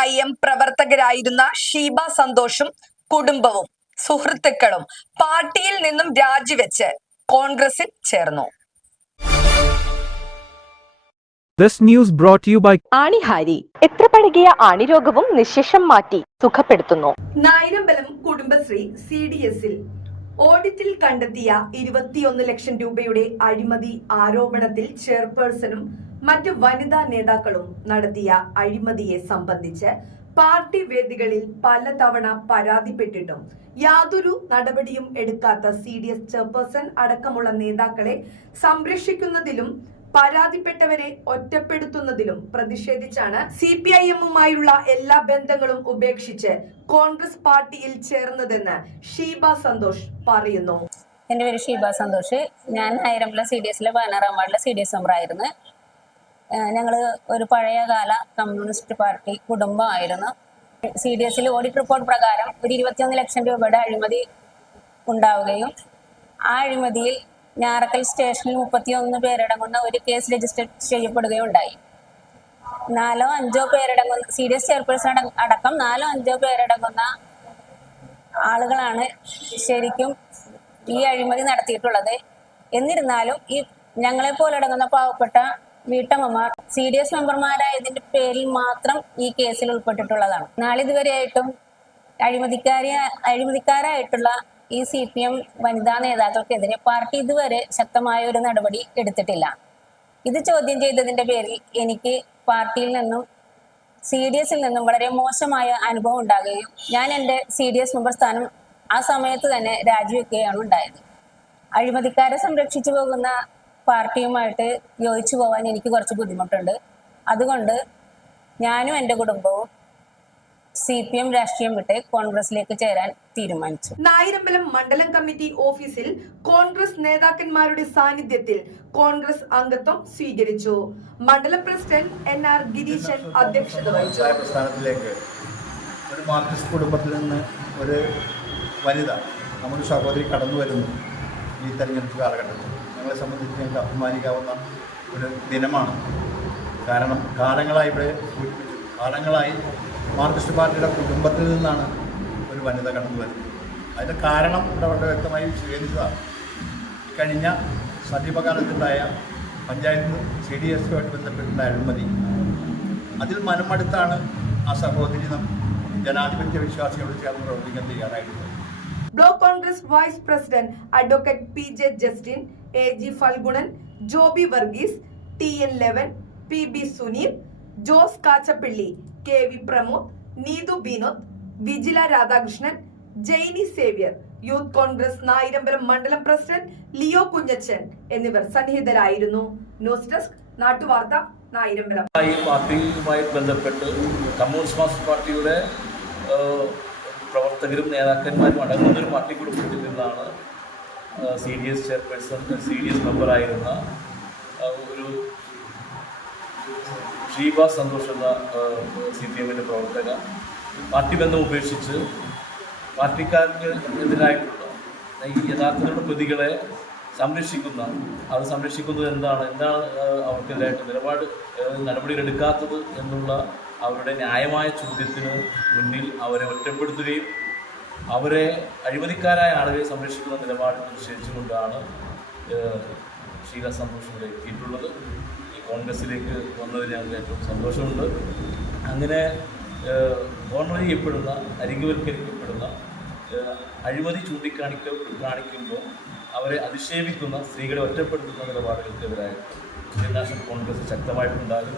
I M പ്രവർത്തകരായിരുന്ന ഷീബ സന്തോഷും കുടുംബവും സുഹൃത്തുക്കളും പാർട്ടിയിൽ നിന്നും രാജിവെച്ച് കോൺഗ്രസിൽ ചേർന്നു. This news brought to you by ആണിഹാരി എത്ര പഴകിയ ആണിരോഗവും നിശേഷം മാറ്റി സുഖപ്പെടുത്തുന്നു. നായരമ്പലം കുടുംബശ്രീ സി ഡി എസിൽ. ഓഡിറ്റിൽ കണ്ടെത്തിയ ഇരുപത്തിയൊന്ന് ലക്ഷം രൂപയുടെ അഴിമതി ആരോപണത്തിൽ ചെയർപേഴ്സണും മറ്റ് വനിതാ നേതാക്കളും നടത്തിയ അഴിമതിയെ സംബന്ധിച്ച് പാർട്ടി വേദികളിൽ പലതവണ പരാതിപ്പെട്ടിട്ടും യാതൊരു നടപടിയും എടുക്കാത്ത സി ഡി എസ് ചെയർപേഴ്സൺ അടക്കമുള്ള നേതാക്കളെ സംരക്ഷിക്കുന്നതിലും പരാതിപ്പെട്ടവരെ ഒറ്റപ്പെടുത്തുന്നതിലും പ്രതിഷേധിച്ചാണ് സി പി ഐ എമ്മുമായുള്ള എല്ലാ ബന്ധങ്ങളും ഉപേക്ഷിച്ച് കോൺഗ്രസ് പാർട്ടിയിൽ ചേർന്നതെന്ന് ഷീബ സന്തോഷ് പറയുന്നു. എന്റെ പേര് ഷീബ സന്തോഷ്. ഞാൻ ഹൈറംബല സി ഡി എസിലെ പതിനാറാം വാർഡിലെ സി ഡി എസ് മെമ്പറായിരുന്നു. ഞങ്ങൾ ഒരു പഴയകാല കമ്മ്യൂണിസ്റ്റ് പാർട്ടി കുടുംബമായിരുന്നു. സി ഡി എസിൽ ഓഡിറ്റ് റിപ്പോർട്ട് പ്രകാരം ഒരു ഇരുപത്തിയൊന്ന് ലക്ഷം രൂപയുടെ അഴിമതി ഉണ്ടാവുകയും ആ അഴിമതിയിൽ ഞാറക്കൽ സ്റ്റേഷനിൽ മുപ്പത്തിയൊന്ന് പേരടങ്ങുന്ന ഒരു കേസ് രജിസ്റ്റർ ചെയ്യപ്പെടുകയുണ്ടായി. നാലോ അഞ്ചോ പേരടങ്ങുന്ന സി ഡി എസ് ചെയർപേഴ്സൺ അടക്കം നാലോ അഞ്ചോ പേരടങ്ങുന്ന ആളുകളാണ് ശരിക്കും ഈ അഴിമതി നടത്തിയിട്ടുള്ളത്. എന്നിരുന്നാലും ഈ ഞങ്ങളെ പോലെ അടങ്ങുന്ന പാവപ്പെട്ട വീട്ടമ്മമാർ സി ഡി എസ് മെമ്പർമാരായതിന്റെ പേരിൽ മാത്രം ഈ കേസിൽ ഉൾപ്പെട്ടിട്ടുള്ളതാണ്. നാളിതുവരെയായിട്ടും അഴിമതിക്കാരി അഴിമതിക്കാരായിട്ടുള്ള ഈ സി പി എം വനിതാ നേതാക്കൾക്കെതിരെ പാർട്ടി ഇതുവരെ ശക്തമായ ഒരു നടപടി എടുത്തിട്ടില്ല. ഇത് ചോദ്യം ചെയ്തതിന്റെ പേരിൽ എനിക്ക് പാർട്ടിയിൽ നിന്നും സി ഡി എസിൽ നിന്നും വളരെ മോശമായ അനുഭവം ഉണ്ടാകുകയും ഞാൻ എന്റെ സി ഡി എസ് മെമ്പർ സ്ഥാനം ആ സമയത്ത് തന്നെ രാജിവെക്കുകയാണ് ഉണ്ടായത്. അഴിമതിക്കാരെ സംരക്ഷിച്ചു പോകുന്ന പാർട്ടിയുമായിട്ട് യോജിച്ചു പോകാൻ എനിക്ക് കുറച്ച് ബുദ്ധിമുട്ടുണ്ട്. അതുകൊണ്ട് ഞാനും എന്റെ കുടുംബവും സി പി എം രാഷ്ട്രീയം വിട്ട് കോൺഗ്രസിലേക്ക് ചേരാൻ തീരുമാനിച്ചു. നായരമ്പലം മണ്ഡലം കമ്മിറ്റി ഓഫീസിൽ കോൺഗ്രസ് നേതാക്കന്മാരുടെ സാന്നിധ്യത്തിൽ കോൺഗ്രസ് അംഗത്വം സ്വീകരിച്ചു. മണ്ഡലം പ്രസിഡന്റ് എൻ ആർ ഗിരീശൻ അധ്യക്ഷത വഹിച്ചു. പ്രസ്ഥാനത്തിലേക്ക് ഒരു മാർക്സിസ്റ്റ് കുടുംബത്തിൽ നിന്ന് ഒരു വനിത നമ്മുടെ സഹോദരി കടന്നു വരുന്നു ഈ തെരഞ്ഞെടുപ്പ് കാലഘട്ടത്തിൽ. ഞങ്ങളെ സംബന്ധിച്ച് ഞങ്ങൾക്ക് അഭിമാനിക്കാവുന്ന ഒരു ദിനമാണ്. കാരണം കാലങ്ങളായി ഇവിടെ കാലങ്ങളായി മാർക്സിസ്റ്റ് പാർട്ടിയുടെ കുടുംബത്തിൽ നിന്നാണ് ഒരു വനിത കടന്നു വരുന്നത്. അതിന്റെ കാരണം ഇവിടെ വളരെ വ്യക്തമായി സ്വീകരിച്ചതാണ് കഴിഞ്ഞ സമീപകാലത്തുണ്ടായ പഞ്ചായത്ത് സി ഡി എസുമായിട്ട് ബന്ധപ്പെട്ടുള്ള അഴിമതി. അതിൽ മനമടുത്താണ് ആ സഹോദരി ജനാധിപത്യ വിശ്വാസികളോട് ചേർന്ന് പ്രവർത്തിക്കാൻ തയ്യാറായിട്ടുള്ളത്. Block Congress vice president advocate P J Justin A G Phalgunan Joby Varghese T N Levan P B Suneer Jose Kachappally K V Pramod Neethu Binod Vijila Radhakrishnan Jainy Xavier youth Congress Nayarambalam മണ്ഡലം president Leo Kunjachan എന്നിവർ സന്നിഹിതരായിരുന്നു. News desk നാട്ടുവാർത്ത ബന്ധപ്പെട്ട് communist പാർട്ടിയുടെ പ്രവർത്തകരും നേതാക്കന്മാരും അടങ്ങുന്ന ഒരു party കുടുംബത്തിൽ നിന്നാണ് C D S chairperson C D S മെമ്പറായിരുന്ന ഒരു ഷീബ സന്തോഷ് എന്ന സി പി എമ്മിന്റെ പ്രവർത്തക പാർട്ടി ബന്ധം ഉപേക്ഷിച്ച് പാർട്ടിക്കാർക്ക് എതിരായിട്ടുള്ള ഈ യഥാർത്ഥത്തിലുള്ള പ്രതികളെ സംരക്ഷിക്കുന്ന അത് സംരക്ഷിക്കുന്നത് എന്താണ്? എന്താണ് അവർക്കെതിരായിട്ട് നിലപാട് നടപടികളെടുക്കാത്തത് എന്നുള്ള അവരുടെ ന്യായമായ ചോദ്യത്തിന് മുന്നിൽ അവരെ ഒറ്റപ്പെടുത്തുകയും അവരെ അഴിമതിക്കാരായ ആളുകളെ സംരക്ഷിക്കുന്ന നിലപാട് നിഷേധിച്ചുകൊണ്ടാണ് ശീല ഷീല സന്തോഷ് ഇവിടെ എത്തിയിട്ടുള്ളത്. ഈ കോൺഗ്രസിലേക്ക് വന്നതിൽ ഞങ്ങൾക്ക് ഏറ്റവും സന്തോഷമുണ്ട്. അങ്ങനെ ഓണറിയപ്പെടുന്ന അരികുവൽക്കരിക്കപ്പെടുന്ന അഴിമതി ചൂണ്ടിക്കാണിക്ക കാണിക്കുമ്പോൾ അവരെ അധിക്ഷേപിക്കുന്ന സ്ത്രീകളെ ഒറ്റപ്പെടുത്തുന്ന നിലപാടുകൾക്കെതിരായിട്ട് ഇന്ത്യൻ നാഷണൽ കോൺഗ്രസ് ശക്തമായിട്ടുണ്ടാകും.